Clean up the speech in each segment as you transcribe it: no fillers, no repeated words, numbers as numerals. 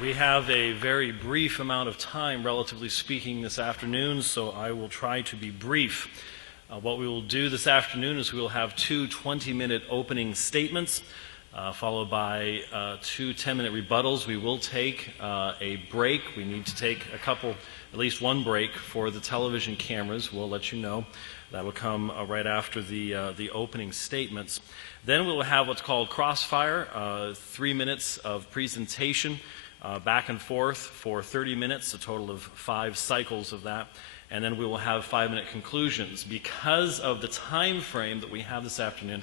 We have a very brief amount of time, relatively speaking, this afternoon, so I will try to be brief. What we will do this afternoon is we will have two 20-minute opening statements, followed by two 10-minute rebuttals. We will take a break. We need to take at least one break for the television cameras. We'll let you know. That will come right after the opening statements. Then we will have what's called crossfire, 3 minutes of presentation, back and forth for 30 minutes, a total of 5 cycles of that. And then we will have 5-minute conclusions. Because of the time frame that we have this afternoon,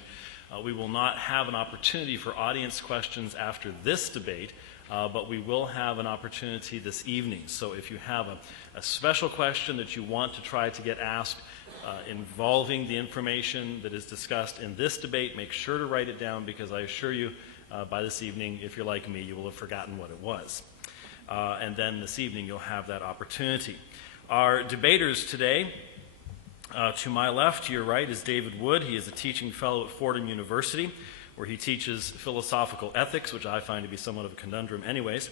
we will not have an opportunity for audience questions after this debate, but we will have an opportunity this evening. So if you have a special question that you want to try to get asked involving the information that is discussed in this debate, make sure to write it down, because I assure you by this evening, if you're like me, you will have forgotten what it was. And then this evening you'll have that opportunity. Our debaters today, to my left, to your right, is David Wood. He is a teaching fellow at Fordham University, where he teaches philosophical ethics, which I find to be somewhat of a conundrum anyways.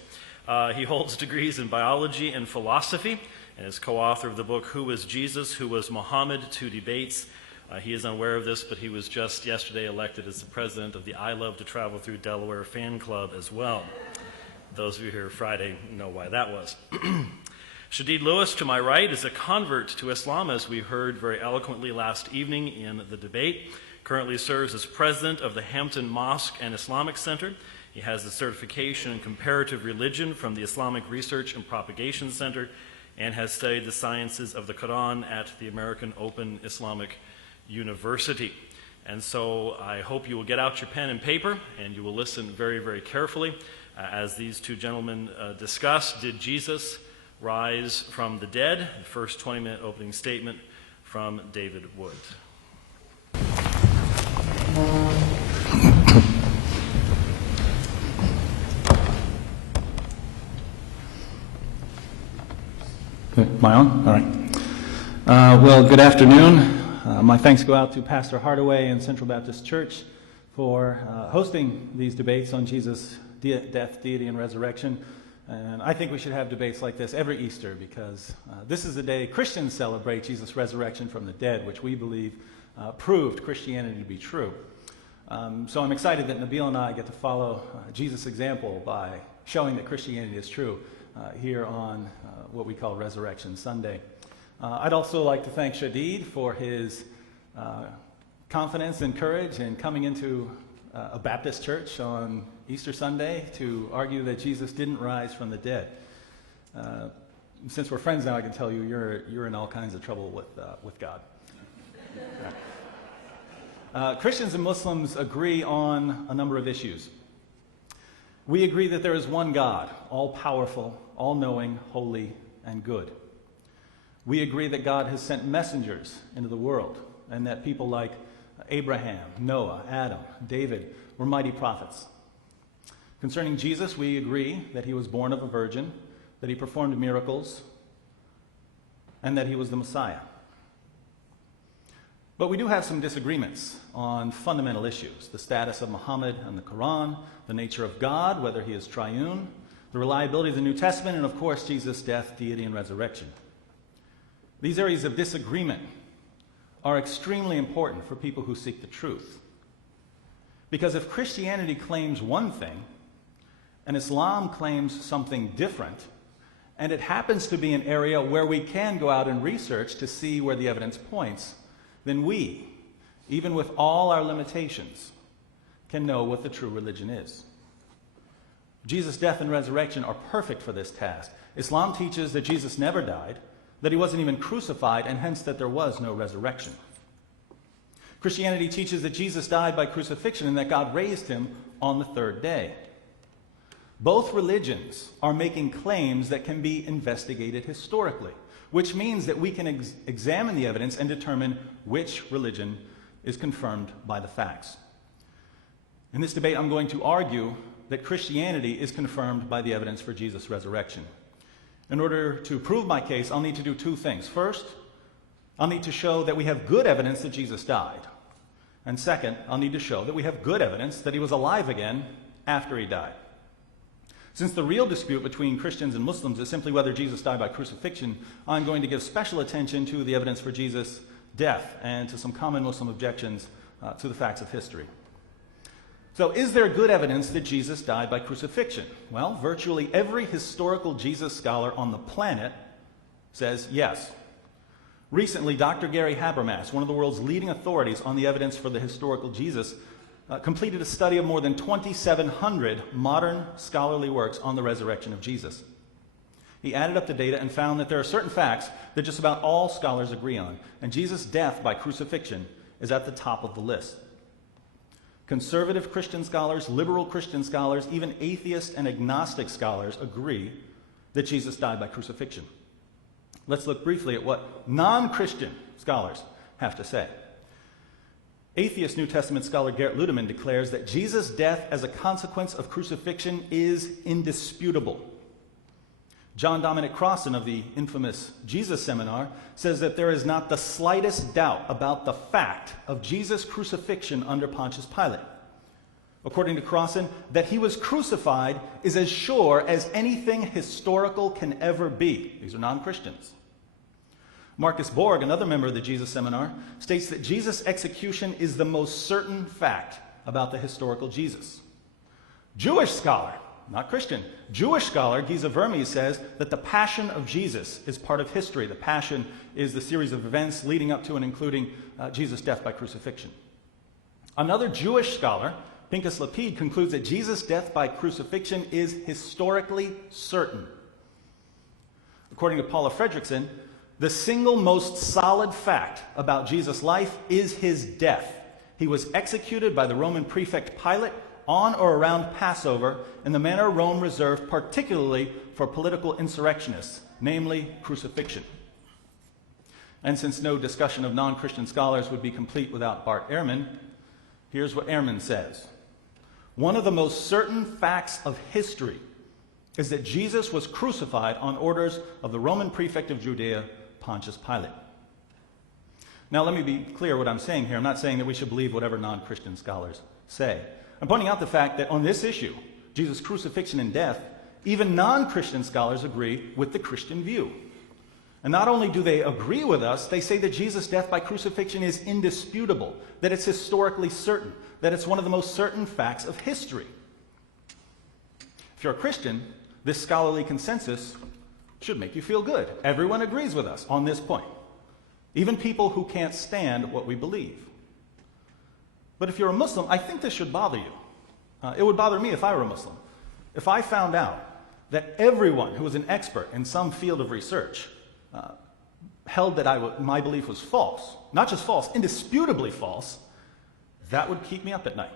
He holds degrees in biology and philosophy, and is co-author of the book, Who Was Jesus? Who Was Muhammad? Two Debates. He is unaware of this, but he was just yesterday elected as the president of the I Love to Travel Through Delaware fan club as well. Those of you here Friday know why that was. Shadid Lewis, to my right, is a convert to Islam, as we heard very eloquently last evening in the debate. Currently serves as president of the Hampton Mosque and Islamic Center. He has a certification in comparative religion from the Islamic Research and Propagation Center, and has studied the sciences of the Quran at the American Open Islamic University. And so I hope you will get out your pen and paper, and you will listen very, very carefully as these two gentlemen discuss, did Jesus rise from the dead? The first 20-minute opening statement from David Wood. Am I on? All right. Well, good afternoon. My thanks go out to Pastor Hardaway and Central Baptist Church for hosting these debates on Jesus' death, deity, and resurrection. And I think we should have debates like this every Easter, because this is the day Christians celebrate Jesus' resurrection from the dead, which we believe proved Christianity to be true. So I'm excited that Nabil and I get to follow Jesus' example by showing that Christianity is true here on what we call Resurrection Sunday. I'd also like to thank Shadid for his confidence and courage in coming into a Baptist church on Easter Sunday to argue that Jesus didn't rise from the dead. Since we're friends now, I can tell you you're in all kinds of trouble with God. Christians and Muslims agree on a number of issues. We agree that there is one God, all-powerful, all-knowing, holy, and good. We agree that God has sent messengers into the world, and that people like Abraham, Noah, Adam, David were mighty prophets. Concerning Jesus, we agree that he was born of a virgin, that he performed miracles, and that he was the Messiah. But we do have some disagreements on fundamental issues: the status of Muhammad and the Quran, the nature of God, whether he is triune, the reliability of the New Testament, and of course, Jesus' death, deity, and resurrection. These areas of disagreement are extremely important for people who seek the truth. Because if Christianity claims one thing, and Islam claims something different, and it happens to be an area where we can go out and research to see where the evidence points, then we, even with all our limitations, can know what the true religion is. Jesus' death and resurrection are perfect for this task. Islam teaches that Jesus never died, that he wasn't even crucified, and hence that there was no resurrection. Christianity teaches that Jesus died by crucifixion and that God raised him on the third day. Both religions are making claims that can be investigated historically, which means that we can examine the evidence and determine which religion is confirmed by the facts. In this debate, I'm going to argue that Christianity is confirmed by the evidence for Jesus' resurrection. In order to prove my case, I'll need to do two things. First, I'll need to show that we have good evidence that Jesus died. And second, I'll need to show that we have good evidence that he was alive again after he died. Since the real dispute between Christians and Muslims is simply whether Jesus died by crucifixion, I'm going to give special attention to the evidence for Jesus' death and to some common Muslim objections to the facts of history. So, is there good evidence that Jesus died by crucifixion? Well, virtually every historical Jesus scholar on the planet says yes. Recently, Dr. Gary Habermas, one of the world's leading authorities on the evidence for the historical Jesus, completed a study of more than 2,700 modern scholarly works on the resurrection of Jesus. He added up the data and found that there are certain facts that just about all scholars agree on, and Jesus' death by crucifixion is at the top of the list. Conservative Christian scholars, liberal Christian scholars, even atheist and agnostic scholars agree that Jesus died by crucifixion. Let's look briefly at what non-Christian scholars have to say. Atheist New Testament scholar Gerrit Ludemann declares that Jesus' death as a consequence of crucifixion is indisputable. John Dominic Crossan of the infamous Jesus Seminar says that there is not the slightest doubt about the fact of Jesus' crucifixion under Pontius Pilate. According to Crossan, that he was crucified is as sure as anything historical can ever be. These are non-Christians. Marcus Borg, another member of the Jesus Seminar, states that Jesus' execution is the most certain fact about the historical Jesus. Jewish scholar, not Christian, Jewish scholar Giza Vermes says that the passion of Jesus is part of history. The passion is the series of events leading up to and including Jesus' death by crucifixion. Another Jewish scholar, Pinchas Lapid, concludes that Jesus' death by crucifixion is historically certain. According to Paula Fredrickson, the single most solid fact about Jesus' life is his death. He was executed by the Roman prefect Pilate on or around Passover in the manner Rome reserved particularly for political insurrectionists, namely crucifixion. And since no discussion of non-Christian scholars would be complete without Bart Ehrman, here's what Ehrman says. One of the most certain facts of history is that Jesus was crucified on orders of the Roman prefect of Judea, Pontius Pilate. Now, let me be clear what I'm saying here. I'm not saying that we should believe whatever non-Christian scholars say. I'm pointing out the fact that on this issue, Jesus' crucifixion and death, even non-Christian scholars agree with the Christian view. And not only do they agree with us, they say that Jesus' death by crucifixion is indisputable, that it's historically certain, that it's one of the most certain facts of history. If you're a Christian, this scholarly consensus should make you feel good. Everyone agrees with us on this point, even people who can't stand what we believe. But if you're a Muslim, I think this should bother you. It would bother me if I were a Muslim. If I found out that everyone who was an expert in some field of research held that my belief was false, not just false, indisputably false, that would keep me up at night.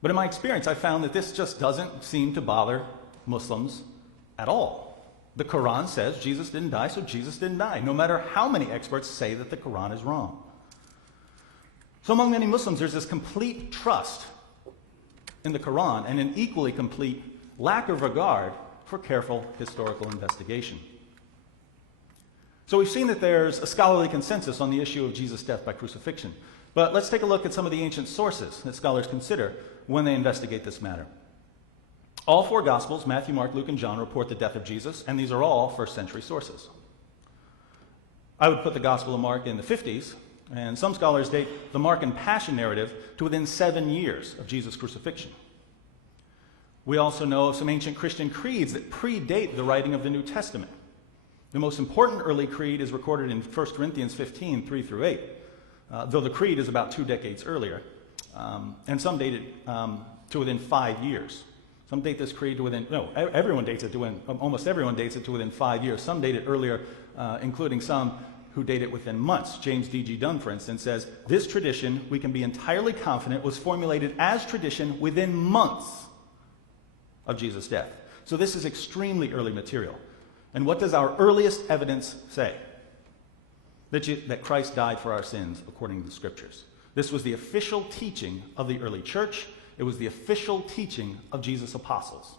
But in my experience, I found that this just doesn't seem to bother Muslims at all. The Quran says Jesus didn't die, so Jesus didn't die, no matter how many experts say that the Quran is wrong. So among many Muslims, there's this complete trust in the Quran and an equally complete lack of regard for careful historical investigation. So we've seen that there's a scholarly consensus on the issue of Jesus' death by crucifixion. But let's take a look at some of the ancient sources that scholars consider when they investigate this matter. All four Gospels, Matthew, Mark, Luke, and John, report the death of Jesus, and these are all first-century sources. I would put the Gospel of Mark in the 50s, and some scholars date the Mark and Passion narrative to within 7 years of Jesus' crucifixion. We also know of some ancient Christian creeds that predate the writing of the New Testament. The most important early creed is recorded in 1 Corinthians 15, 3 through 8, though the creed is about 2 decades earlier, and some date it to within 5 years. Some date this creed to within, everyone dates it to within, almost everyone dates it to within 5 years. Some date it earlier, including some who date it within months. James D.G. Dunn, for instance, says, this tradition, we can be entirely confident, was formulated as tradition within months of Jesus' death. So this is extremely early material. And what does our earliest evidence say? That Christ died for our sins according to the Scriptures. This was the official teaching of the early church. It was the official teaching of Jesus' apostles.